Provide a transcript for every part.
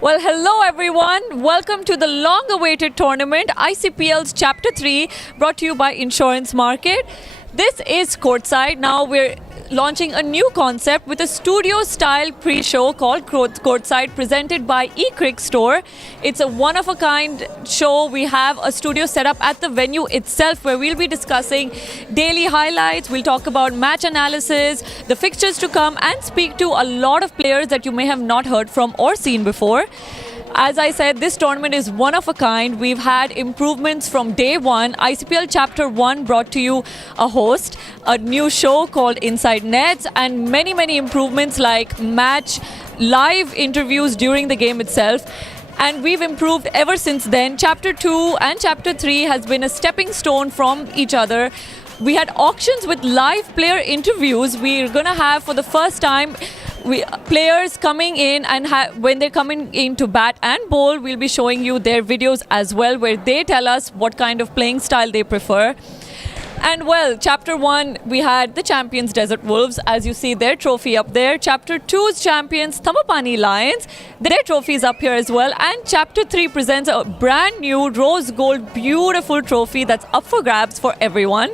Well, hello everyone. Welcome to the long-awaited tournament, ICPL's Chapter 3, brought to you by Insurance Market. This is Courtside. Now we're launching a new concept with a studio-style pre-show called Courtside, presented by CricStore. It's a one-of-a-kind show. We have a studio set up at the venue itself where we'll be discussing daily highlights. We'll talk about match analysis, the fixtures to come, and speak to a lot of players that you may have not heard from or seen before. As I said, this tournament is one of a kind. We've had improvements from day one. ICPL Chapter 1 brought to you a host, a new show called Inside Nets, and many improvements like match live interviews during the game itself. And we've improved ever since then. Chapter 2 and Chapter 3 has been a stepping stone from each other. We had auctions with live player interviews. We're going to have, for the first time, players coming in, and when they're coming in to bat and bowl, we'll be showing you their videos as well, where they tell us what kind of playing style they prefer. And well, Chapter 1, we had the champions Desert Wolves, as you see their trophy up there. Chapter 2's champions Thamapani Lions, their trophy is up here as well. And Chapter 3 presents a brand new rose gold beautiful trophy that's up for grabs for everyone.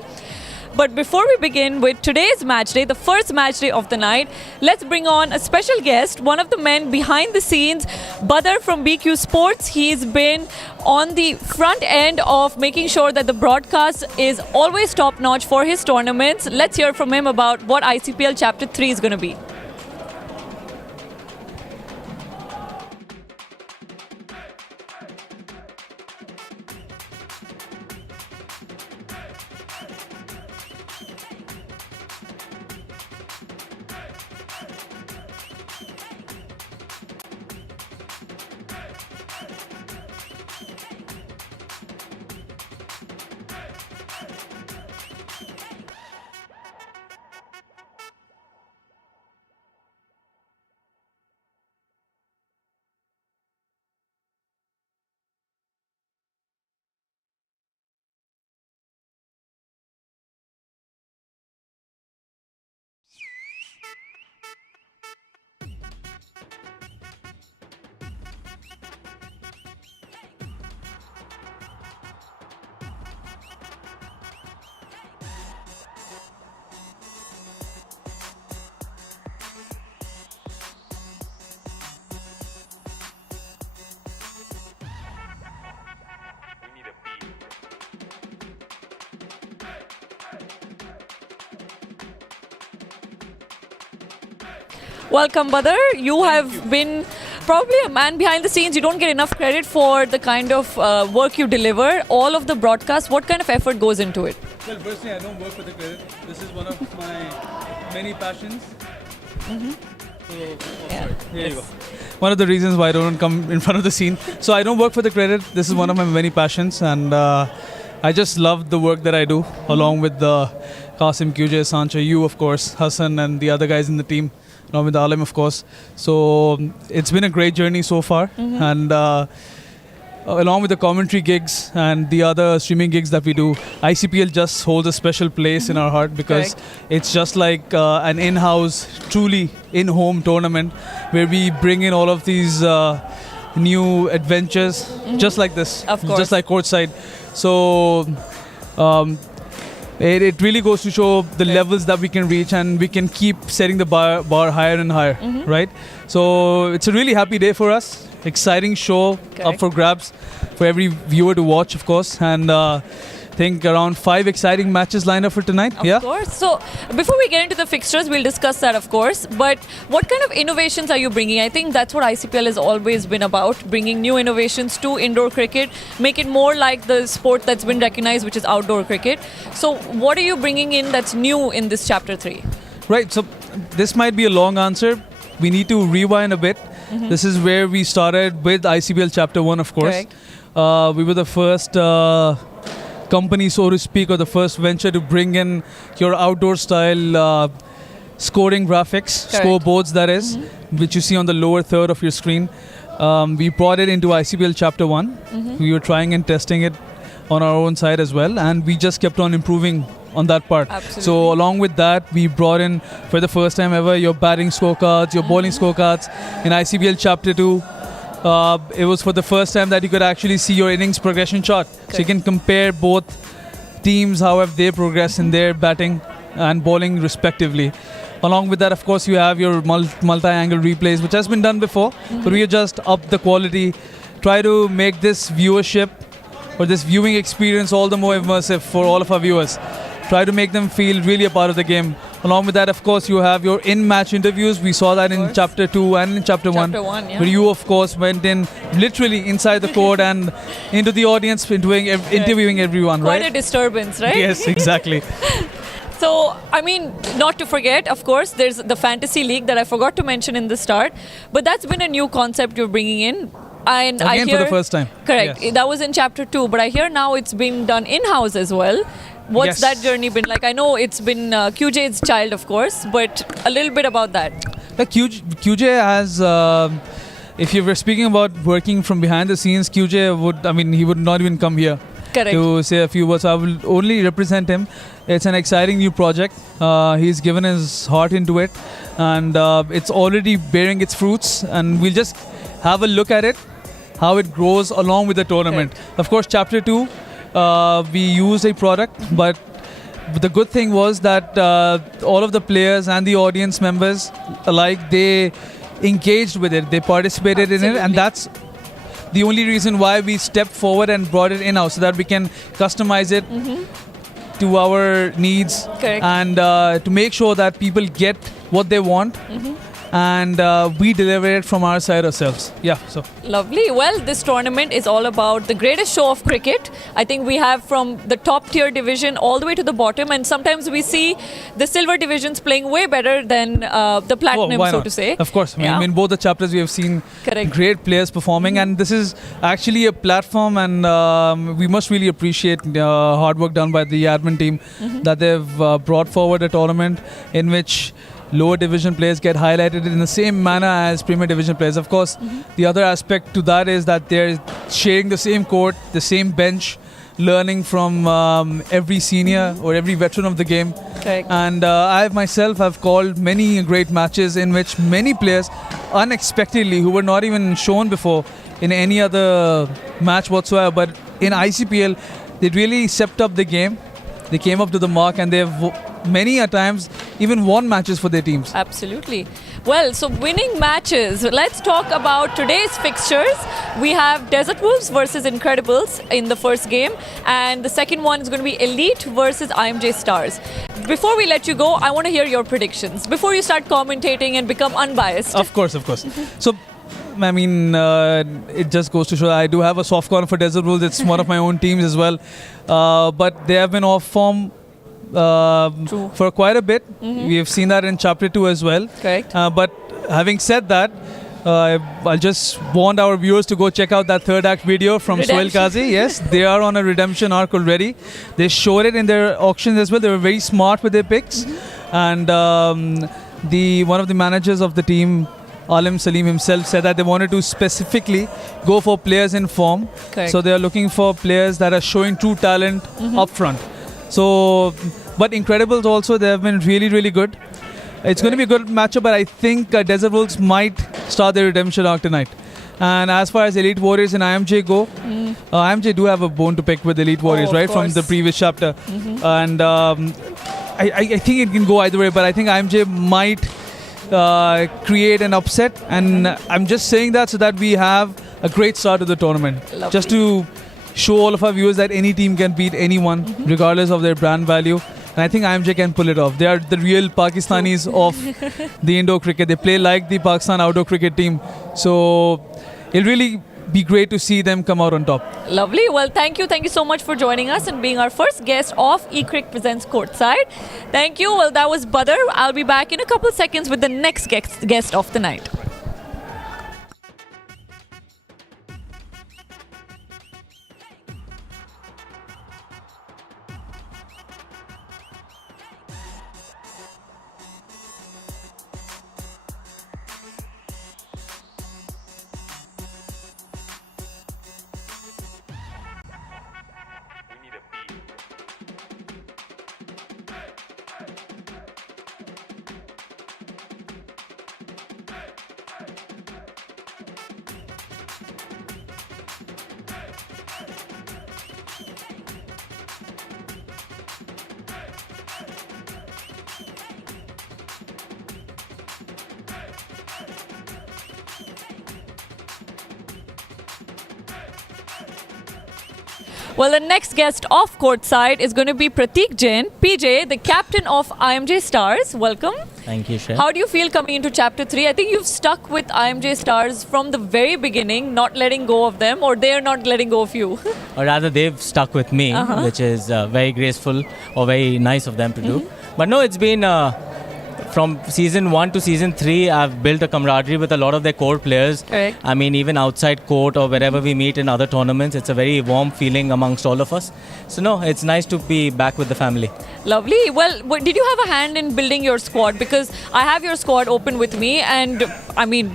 But before we begin with today's match day, the first match day of the night, let's bring on a special guest, one of the men behind the scenes, Badar from BQ Sports. He's been on the front end of making sure that the broadcast is always top-notch for his tournaments. Let's hear from him about what ICPL Chapter 3 is going to be. Welcome, Badar. You have been probably a man behind the scenes. You don't get enough credit for the kind of work you deliver. All of the broadcasts, what kind of effort goes into it? Well, personally, I don't work for the credit. This is one of my many passions. Here you go. One of the reasons why I don't come in front of the scene. So I don't work for the credit. This is one of my many passions, and I just love the work that I do, along with the Qasim, QJ, Sancho, you, of course, Hassan, and the other guys in the team. Along with Alim, of course. So it's been a great journey so far. And along with the commentary gigs and the other streaming gigs that we do, ICPL just holds a special place in our heart, because it's just like an in-house, truly in-home tournament where we bring in all of these new adventures, just like this, just like Courtside. So it really goes to show the levels that we can reach, and we can keep setting the bar higher and higher, right? So it's a really happy day for us. Exciting show up for grabs for every viewer to watch, of course. And I think around 5 exciting matches lined up for tonight. Of course. So before we get into the fixtures, we'll discuss that, of course. But what kind of innovations are you bringing? I think that's what ICPL has always been about, bringing new innovations to indoor cricket, make it more like the sport that's been recognized, which is outdoor cricket. So what are you bringing in that's new in this Chapter 3? Right. So this might be a long answer. We need to rewind a bit. This is where we started with ICPL Chapter 1, of course. We were the first company, so to speak, or the first venture to bring in your outdoor style scoring graphics, scoreboards that is, which you see on the lower third of your screen. We brought it into ICPL Chapter 1. We were trying and testing it on our own side as well, and we just kept on improving on that part. Absolutely. So along with that, we brought in, for the first time ever, your batting scorecards, your bowling scorecards in ICPL Chapter 2. it was for the first time that you could actually see your innings progression chart. So you can compare both teams, how have they progressed in their batting and bowling respectively. Along with that, of course, you have your multi-angle replays, which has been done before, but we just up the quality, try to make this viewership or this viewing experience all the more immersive for all of our viewers. Try to make them feel really a part of the game. Along with that, of course, you have your in-match interviews. We saw that in Chapter 2 and in Chapter 1. Yeah. Where you, of course, went in literally inside the court and into the audience, interviewing everyone, Quite right? a disturbance, right? Yes, exactly. So, I mean, not to forget, of course, there's the Fantasy League that I forgot to mention in the start. But that's been a new concept you're bringing in. And I Again, hear, for the first time. Correct. Yes. That was in Chapter 2. But I hear now it's being done in-house as well. What's Yes. that journey been like? I know it's been QJ's child, of course, but a little bit about that. Like QJ has, if you were speaking about working from behind the scenes, he would not even come here Correct. to say a few words. I will only represent him. It's an exciting new project. He's given his heart into it, and it's already bearing its fruits. And we'll just have a look at it, how it grows along with the tournament. Correct. Of course, Chapter 2, we used a product, but the good thing was that all of the players and the audience members alike, they engaged with it, they participated in it, and Absolutely. that's the only reason why we stepped forward and brought it in-house, so that we can customize it to our needs. Correct. And to make sure that people get what they want, and we deliver it from our side ourselves. Yeah, so. Lovely. Well, this tournament is all about the greatest show of cricket. I think we have from the top tier division all the way to the bottom, and sometimes we see the silver divisions playing way better than the platinum, why so not? to say. Of course. Yeah. I mean, in both the chapters we have seen Correct. great players performing, and this is actually a platform, and we must really appreciate hard work done by the admin team that they've brought forward a tournament in which lower division players get highlighted in the same manner as premier division players. Of course, the other aspect to that is that they're sharing the same court, the same bench, learning from every senior or every veteran of the game. Correct. And I myself have called many great matches in which many players unexpectedly, who were not even shown before in any other match whatsoever, but in ICPL, they really stepped up the game. They came up to the mark, and they've many a times even won matches for their teams. Absolutely. Well, so winning matches. Let's talk about today's fixtures. We have Desert Wolves versus Incredibles in the first game, and the second one is going to be Elite versus IMJ Stars. Before we let you go, I want to hear your predictions before you start commentating and become unbiased. Of course. So, I mean, it just goes to show that I do have a soft corner for Desert Wolves. It's one of my own teams as well. But they have been off form True. for quite a bit. We have seen that in Chapter 2 as well. Correct. But having said that, I'll just want our viewers to go check out that third act video from Sohail Redemption. Qazi. Yes, they are on a redemption arc already. They showed it in their auctions as well. They were very smart with their picks. And one of the managers of the team, Alim Salim himself, said that they wanted to specifically go for players in form. Correct. So they are looking for players that are showing true talent up front. So, but Incredibles also, they have been really, really good. It's going to be a good matchup, but I think Desert Wolves might start their redemption arc tonight. And as far as Elite Warriors and IMJ go, IMJ do have a bone to pick with Elite Warriors, of right, from course. the previous chapter. And I think it can go either way, but I think IMJ might create an upset. And I'm just saying that so that we have a great start to the tournament. Lovely. Just to show all of our viewers that any team can beat anyone, regardless of their brand value. And I think IMJ can pull it off. They are the real Pakistanis of the indoor cricket. They play like the Pakistan outdoor cricket team. So it'll really be great to see them come out on top. Lovely. Well, thank you. Thank you so much for joining us and being our first guest of eCrick Presents Courtside. Thank you. Well, that was Badr. I'll be back in a couple seconds with the next guest of the night. Well, the next guest off courtside is going to be Prateek Jain, PJ, the captain of IMJ Stars. Welcome. Thank you, Shreya. How do you feel coming into chapter 3? I think you've stuck with IMJ Stars from the very beginning, not letting go of them, or they're not letting go of you. Or rather, they've stuck with me, which is very graceful or very nice of them to do. But no, it's been from season 1 to season 3, I've built a camaraderie with a lot of their core players. Correct. I mean, even outside court or wherever we meet in other tournaments, it's a very warm feeling amongst all of us. So no, it's nice to be back with the family. Lovely. Well, did you have a hand in building your squad? Because I have your squad open with me, and I mean,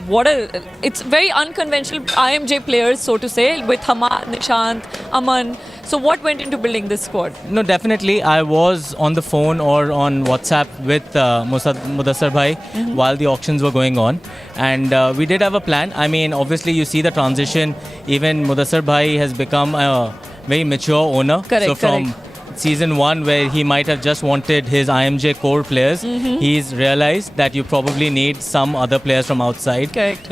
it's very unconventional IMJ players, so to say, with Hamad, Nishant, Aman. So what went into building this squad? No, definitely. I was on the phone or on WhatsApp with Mudassar Bhai while the auctions were going on. And we did have a plan. I mean, obviously, you see the transition. Even Mudassar Bhai has become a very mature owner. Correct, so from season 1, where he might have just wanted his IMJ core players, he's realized that you probably need some other players from outside. Correct.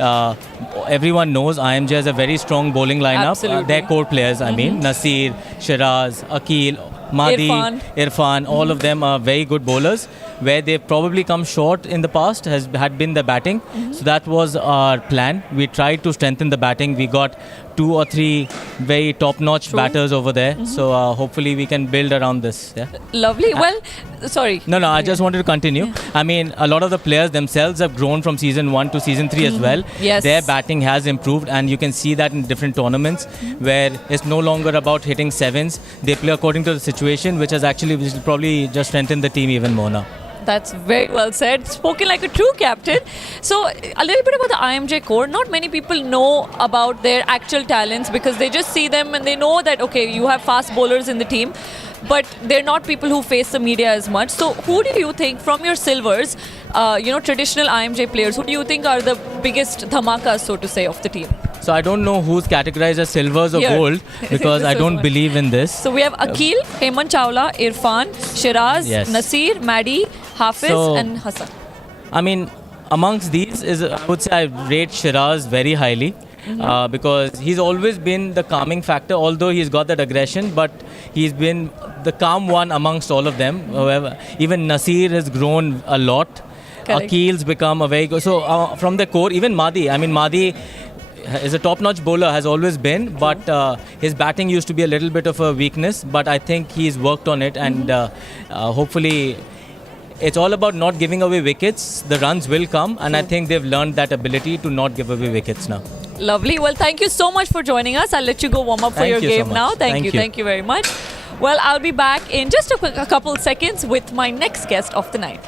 Everyone knows IMJ has a very strong bowling lineup. Absolutely. Their core players, I mean, Nasir, Shiraz, Akil, Mahdi, Irfan, all of them are very good bowlers. Where they've probably come short in the past had been the batting. So that was our plan. We tried to strengthen the batting. We got 2 or 3 very top-notch batters over there. So hopefully we can build around this. Yeah. Lovely. Well, sorry. No, I just wanted to continue. I mean, a lot of the players themselves have grown from season 1 to season 3 as well. Yes. Their batting has improved, and you can see that in different tournaments where it's no longer about hitting sevens. They play according to the situation, which will probably just strengthen the team even more now. That's very well said. Spoken like a true captain. So, a little bit about the IMJ core. Not many people know about their actual talents because they just see them and they know that, okay, you have fast bowlers in the team, but they're not people who face the media as much. So, who do you think from your silvers, traditional IMJ players, who do you think are the biggest dhamakas, so to say, of the team? So I don't know who's categorized as silvers or gold because I don't believe in this. So we have Akil, Hemant Chawla, Irfan, Shiraz, Nasir, Maddie, Hafiz and Hassan. I mean, amongst these, I would say I rate Shiraz very highly because he's always been the calming factor, although he's got that aggression, but he's been the calm one amongst all of them. However, even Nasir has grown a lot. Correct. Akil's become a very good... So from the core, even Mahdi, Mahdi is a top-notch bowler, has always been, but his batting used to be a little bit of a weakness, but I think he's worked on it, and hopefully it's all about not giving away wickets. The runs will come, and I think they've learned that ability to not give away wickets now. Lovely. Well, thank you so much for joining us. I'll let you go warm up for your game now. Thank you. Thank you very much. Well, I'll be back in just a couple seconds with my next guest of the night.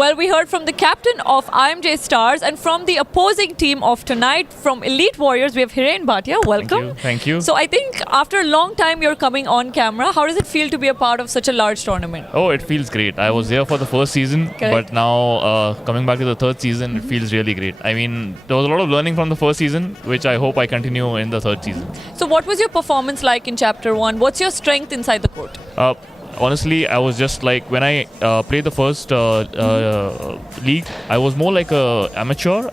Well, we heard from the captain of IMJ Stars and from the opposing team of tonight, from Elite Warriors, we have Hiren Bhatia. Welcome. Thank you. So I think after a long time you're coming on camera. How does it feel to be a part of such a large tournament? Oh, it feels great. I was here for the first season, but now coming back to the third season, it feels really great. I mean, there was a lot of learning from the first season, which I hope I continue in the third season. So what was your performance like in Chapter 1? What's your strength inside the court? Honestly, I was just like, when I played the first league, I was more like a amateur,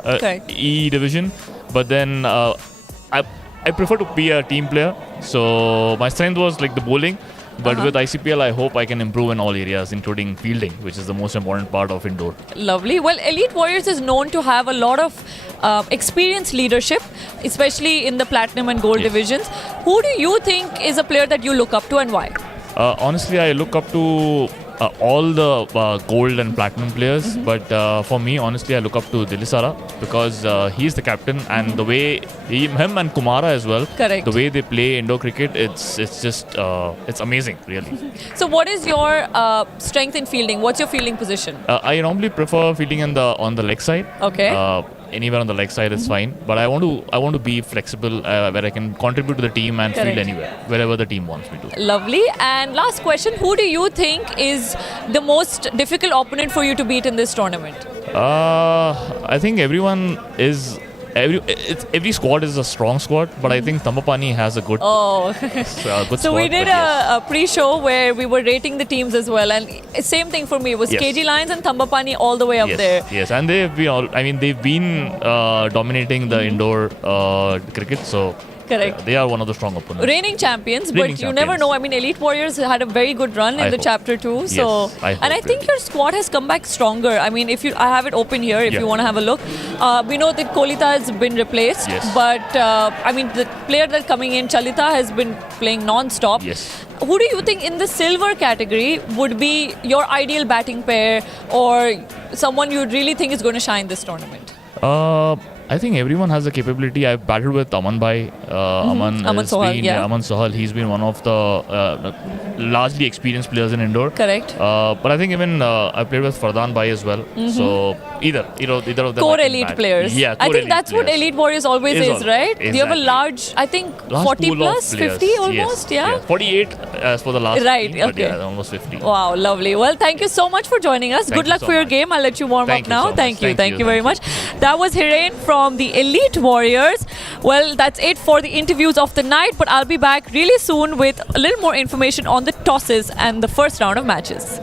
E division, but then I prefer to be a team player. So my strength was like the bowling, but with ICPL, I hope I can improve in all areas, including fielding, which is the most important part of indoor. Lovely. Well, Elite Warriors is known to have a lot of experienced leadership, especially in the platinum and gold divisions. Who do you think is a player that you look up to and why? Honestly, I look up to all the gold and platinum players, but for me, honestly, I look up to Dilisara because he's the captain, and the way him and Kumara as well, the way they play indoor cricket, it's just it's amazing, really. So, what is your strength in fielding? What's your fielding position? I normally prefer fielding on the leg side. Okay. Anywhere on the leg side is fine, but I want to be flexible where I can contribute to the team and field anywhere, wherever the team wants me to. Lovely. And last question, who do you think is the most difficult opponent for you to beat in this tournament? I think everyone is. Every squad is a strong squad, but I think Tambapani has a good, good so squad. we did a pre-show where we were rating the teams as well, and same thing for me. It was KG Lions and Tambapani all the way up there. Yes, and they've been dominating the indoor cricket, so. Correct. Yeah, they are one of the strong opponents. Reigning champions, but you never know. I mean, Elite Warriors had a very good run in the Chapter 2. So, and I think your squad has come back stronger. I mean, I have it open here if you want to have a look. We know that Kolita has been replaced, but I mean, the player that's coming in, Chalita, has been playing non-stop. Yes. Who do you think in the silver category would be your ideal batting pair, or someone you really think is going to shine this tournament? I think everyone has the capability. I've battled with Aman Bhai. Aman Sohal. He's been one of the largely experienced players in indoor. Correct. But I think even I played with Fardhan Bhai as well. So either of them. Core elite players. Yeah, I think that's what Elite Warriors always is, right? Exactly. You have a large, I think, 40 plus, 50 almost, yeah? 48 as for the last right, team, okay. But almost 50. Wow, lovely. Well, thank you so much for joining us. Good luck for your game. I'll let you warm up now. Thank you very much. That was Hiren from the Elite Warriors. Well, that's it for the interviews of the night, but I'll be back really soon with a little more information on the tosses and the first round of matches.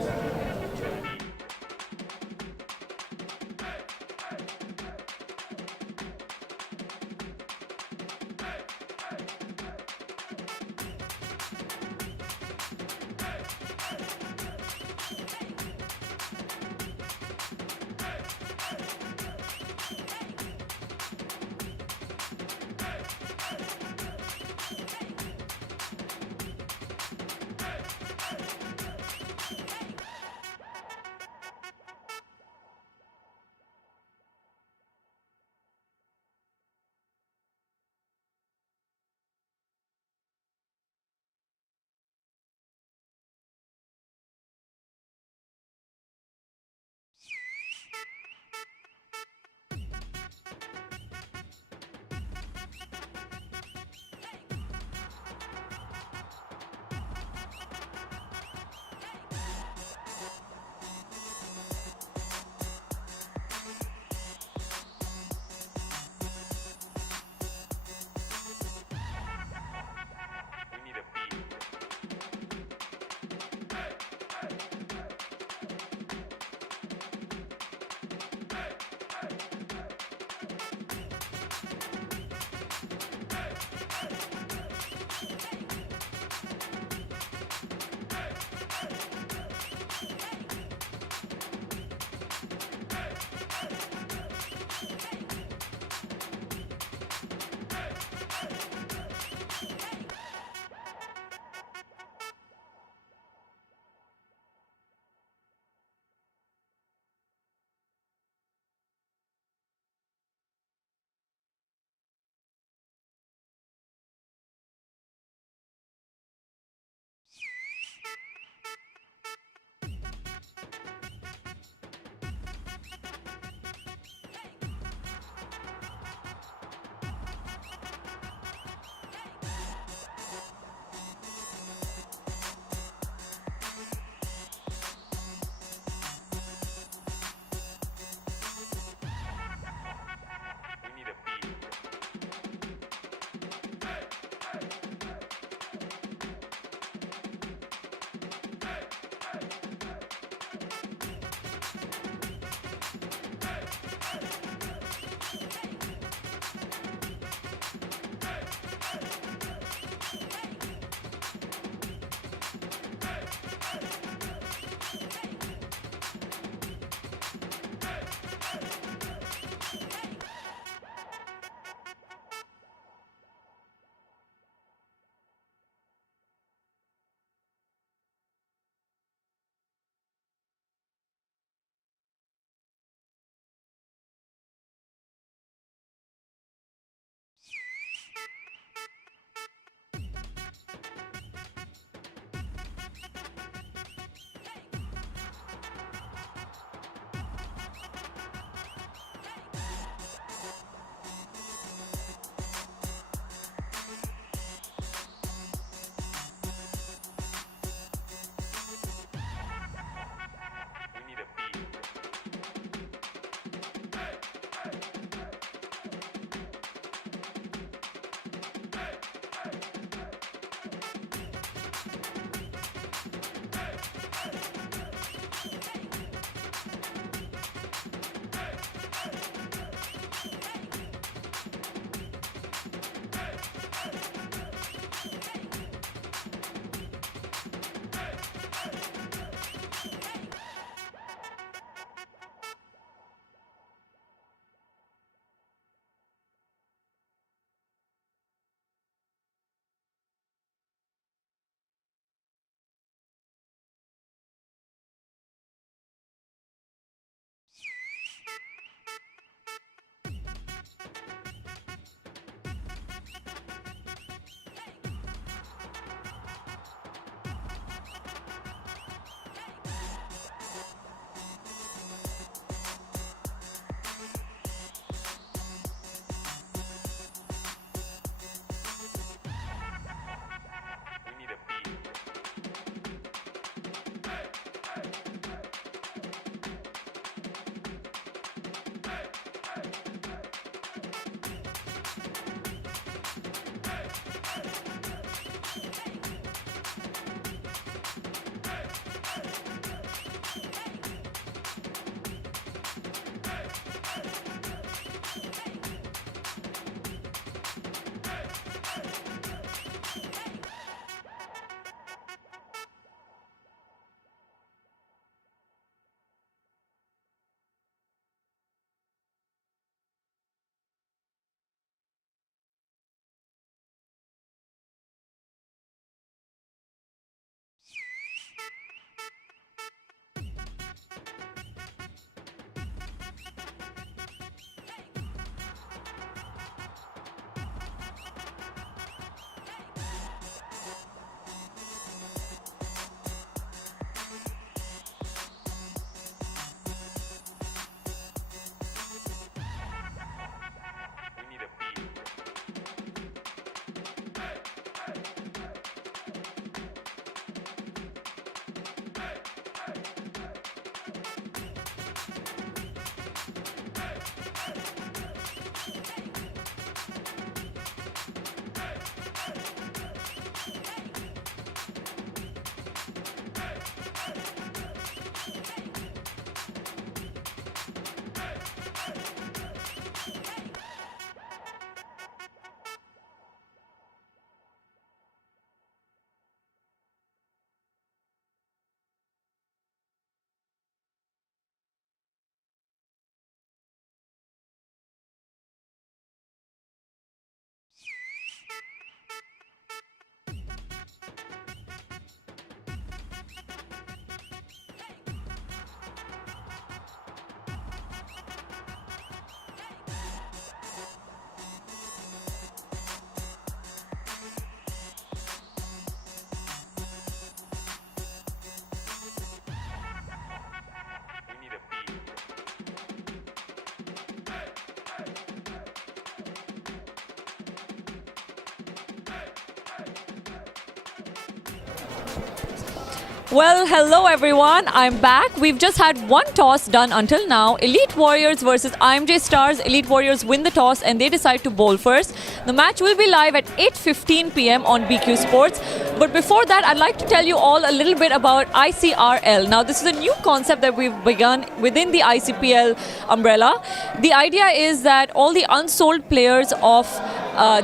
Well, hello everyone. I'm back. We've just had one toss done until now. Elite Warriors versus IMJ Stars. Elite Warriors win the toss and they decide to bowl first. The match will be live at 8:15 p.m. on BQ Sports. But before that, I'd like to tell you all a little bit about ICRL. Now, this is a new concept that we've begun within the ICPL umbrella. The idea is that all the unsold players of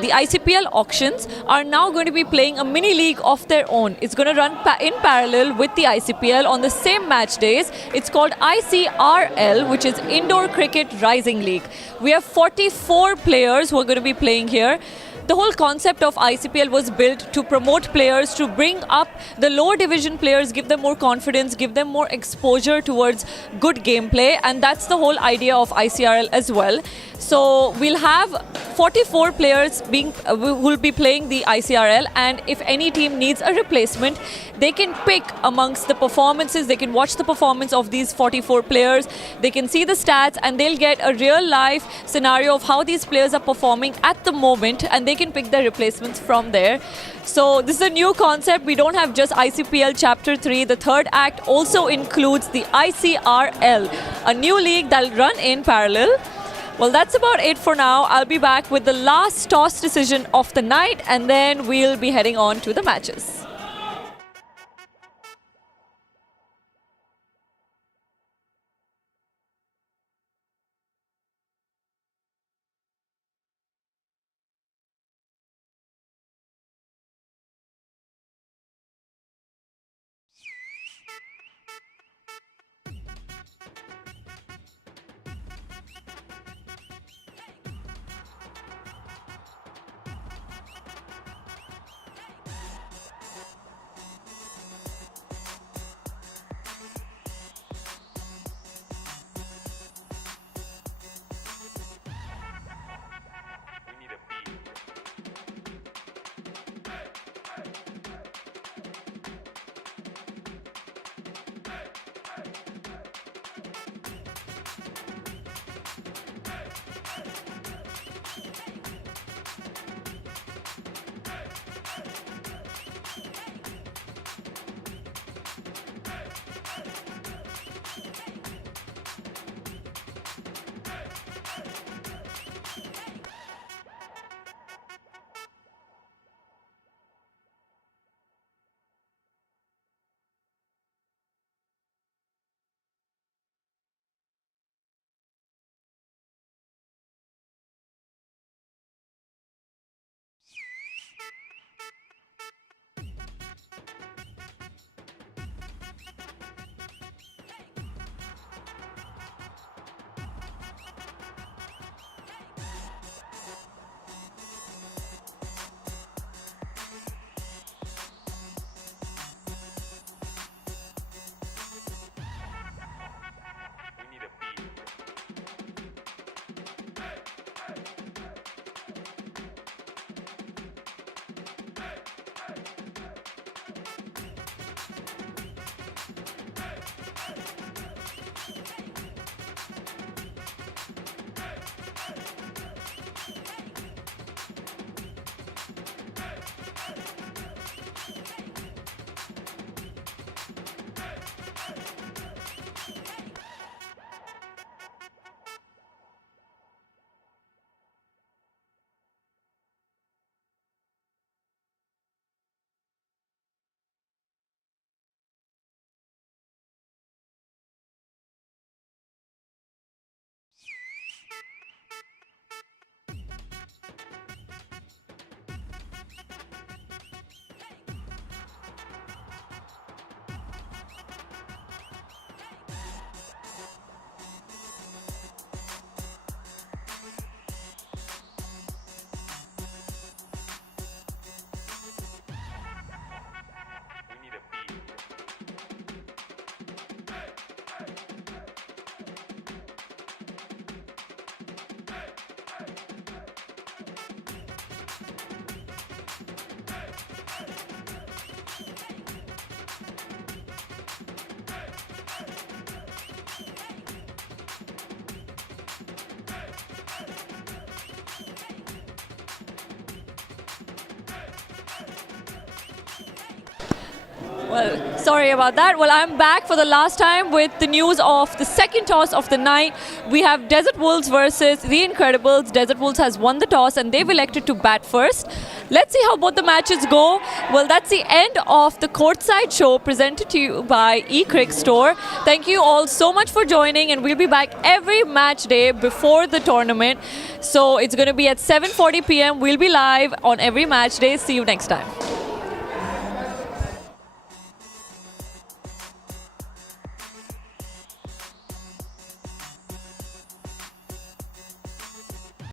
the ICPL auctions are now going to be playing a mini league of their own. It's going to run in parallel with the ICPL on the same match days. It's called ICRL, which is Indoor Cricket Rising League. We have 44 players who are going to be playing here. The whole concept of ICPL was built to promote players, to bring up the lower division players, give them more confidence, give them more exposure towards good gameplay, and that's the whole idea of ICRL as well. So we'll have 44 players who will be playing the ICRL, and if any team needs a replacement, they can pick amongst the performances. They can watch the performance of these 44 players. They can see the stats, and they'll get a real life scenario of how these players are performing at the moment, and they can pick their replacements from there. So this is a new concept. We don't have just ICPL Chapter 3. The third act also includes the ICRL, a new league that'll run in parallel. Well, that's about it for now. I'll be back with the last toss decision of the night, and then we'll be heading on to the matches. Well, sorry about that. Well, I'm back for the last time with the news of the second toss of the night. We have Desert Wolves versus The Incredibles. Desert Wolves has won the toss and they've elected to bat first. Let's see how both the matches go. Well, that's the end of the courtside show presented to you by CricStore. Thank you all so much for joining, and we'll be back every match day before the tournament. So it's going to be at 7:40 p.m. We'll be live on every match day. See you next time.